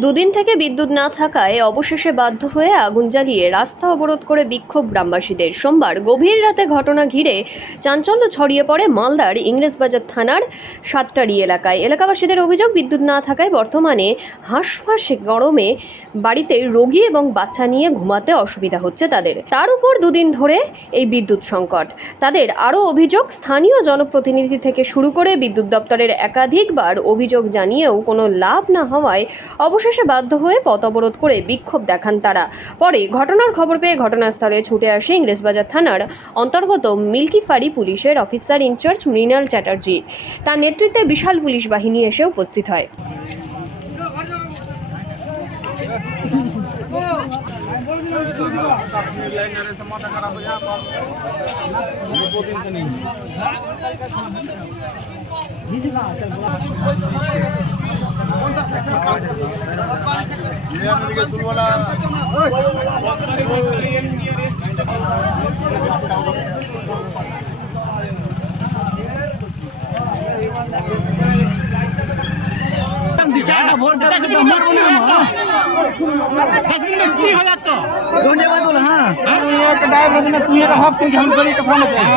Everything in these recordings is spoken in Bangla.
দুদিন থেকে বিদ্যুৎ না থাকায় অবশেষে বাধ্য হয়ে আগুন জ্বালিয়ে রাস্তা অবরোধ করে বিক্ষোভ গ্রামবাসীদের। সোমবার গভীর রাতে ঘটনা ঘিরে চাঞ্চল্য ছড়িয়ে পড়ে মালদার ইংরেজবাজার থানার সাতটারি এলাকায়। এলাকাবাসীদের অভিযোগ, বিদ্যুৎ না থাকায় বর্তমানে হাঁসফাঁস গরমে বাড়িতে রোগী এবং বাচ্চা নিয়ে ঘুমাতে অসুবিধা হচ্ছে তাদের। তার উপর দুদিন ধরে এই বিদ্যুৎ সংকট। তাদের আরও অভিযোগ, স্থানীয় জনপ্রতিনিধি থেকে শুরু করে বিদ্যুৎ দপ্তরের একাধিকবার অভিযোগ জানিয়েও কোনো লাভ না হওয়ায় অবশেষে বাধ্য হয়ে পথ অবরোধ করে বিক্ষোভ দেখান তারা। পরে ঘটনার খবর পেয়ে ঘটনাস্থলে ছুটে আসে ইংরেজবাজার থানার অন্তর্গত মিল্কিফাড়ি পুলিশের অফিসার ইনচার্জ মৃণাল চ্যাটার্জি। তার নেতৃত্বে বিশাল পুলিশ বাহিনী এসে উপস্থিত হয়। ধন্যবাদ। হ্যাঁ তুই এটা ভাব তুই কেমন করে কথা বলছিস?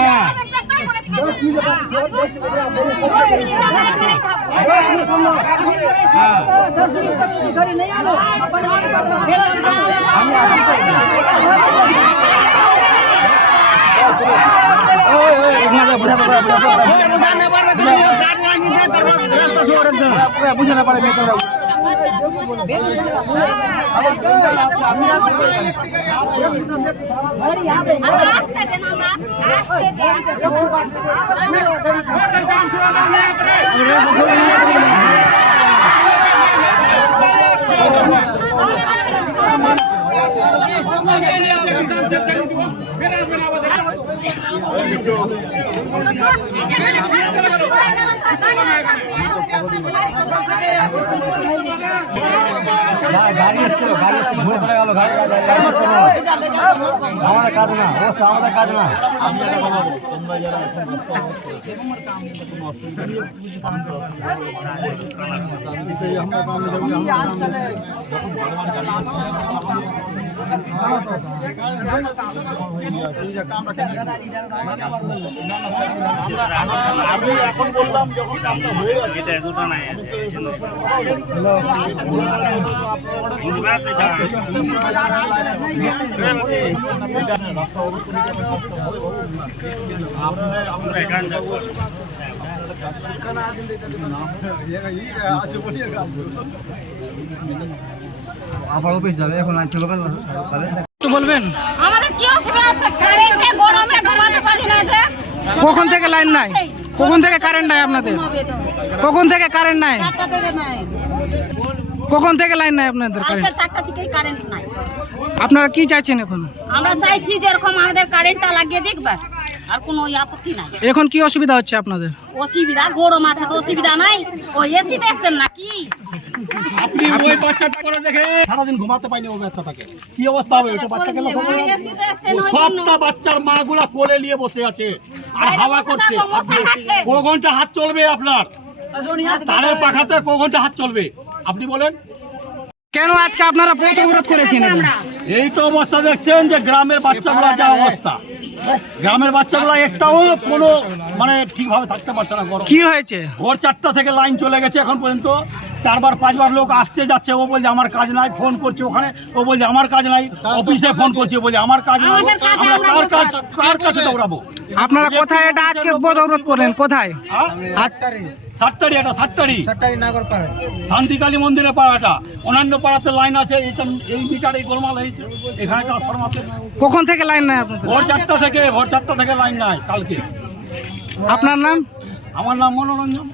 বুঝে না পারে গাড়ি এসেছিল, গাড়ি এসে ঘুরে চলে গেল। গাড়ি আমাদের কাজ না, ও আমাদের কাজ না। আমি এখন বললাম যখন কাজটা হয়ে গেছে আবার অফিস যাবে, এখন লাইন চলবে না। একটু বলবেন আমাদের কি অসুবিধা হচ্ছে? কারেন্টে গরমে ঘুমাতে পারি না যে। কখন থেকে লাইন নাই? কখন থেকে কারেন্ট নাই আপনাদের? কখন থেকে কারেন্ট নাই? 4টা থেকে নাই। কখন থেকে লাইন নাই আপনাদের আজকে কারেন্ট? 4টা থেকেই কারেন্ট নাই। আপনারা কি চাইছেন এখন? আমরা চাইছি যে এরকম আমাদের কারেন্টটা লাগিয়ে দিক, বাস। আর কোনো আপত্তি নাই। এখন কি অসুবিধা হচ্ছে আপনাদের? অসুবিধা গরম আছে তো অসুবিধা নাই। ওই এসিতে এসছেন নাকি? আপনি ওই বাচ্চাটা করে দেখে সারাদিন ঘুমাতে পাইনি। ওই বাচ্চাটাকে কি অবস্থা হবে? ওটা বাচ্চাকে এসিতে এসছেন ওই জন্য। সবটা বাচ্চার মা গুলা কোলে নিয়ে বসে আছে আর হাওয়া করছে। ক ঘন্টা হাত চলবে আপনার? তারের পাখাতে ক ঘন্টা হাত চলবে আপনি বলেন? কেন আজকে আপনারা পথ অবরোধ করেছেন? এই তো অবস্থা দেখছেন যে গ্রামের বাচ্চাগুলা যা অবস্থা। গ্রামের বাচ্চাগুলা একটাও কোনো মানে ঠিকভাবে থাকতে পারছে না। কি হয়েছে? ভোর 4টা থেকে লাইন চলে গেছে এখন পর্যন্ত। 4বার 5বার লোক আসছে যাচ্ছে। ও বলছে আমার কাজ নাই, ফোন করছে ওখানে। ও বলছে আমার কাজ নাই, অফিসে ফোন করছে, বলছে আমার কাজ নাই। আমরা কার কাছে দৌড়াবো? আপনারা কোথায় এটা আজকে পথ অবরোধ করলেন? কোথায়? সাতটারি, এটা সাতটারি শান্তিকালী মন্দিরের পাড়াটা। অন্যান্য পাড়াতে লাইন আছে, এই মিটার এই গোলমাল হয়েছে। এখানে ট্রান্সফরমার কখন থেকে লাইন নাই আপনাদের? ভোর 4টা থেকে লাইন নাই কালকে। আপনার নাম? আমার নাম মনোরঞ্জন।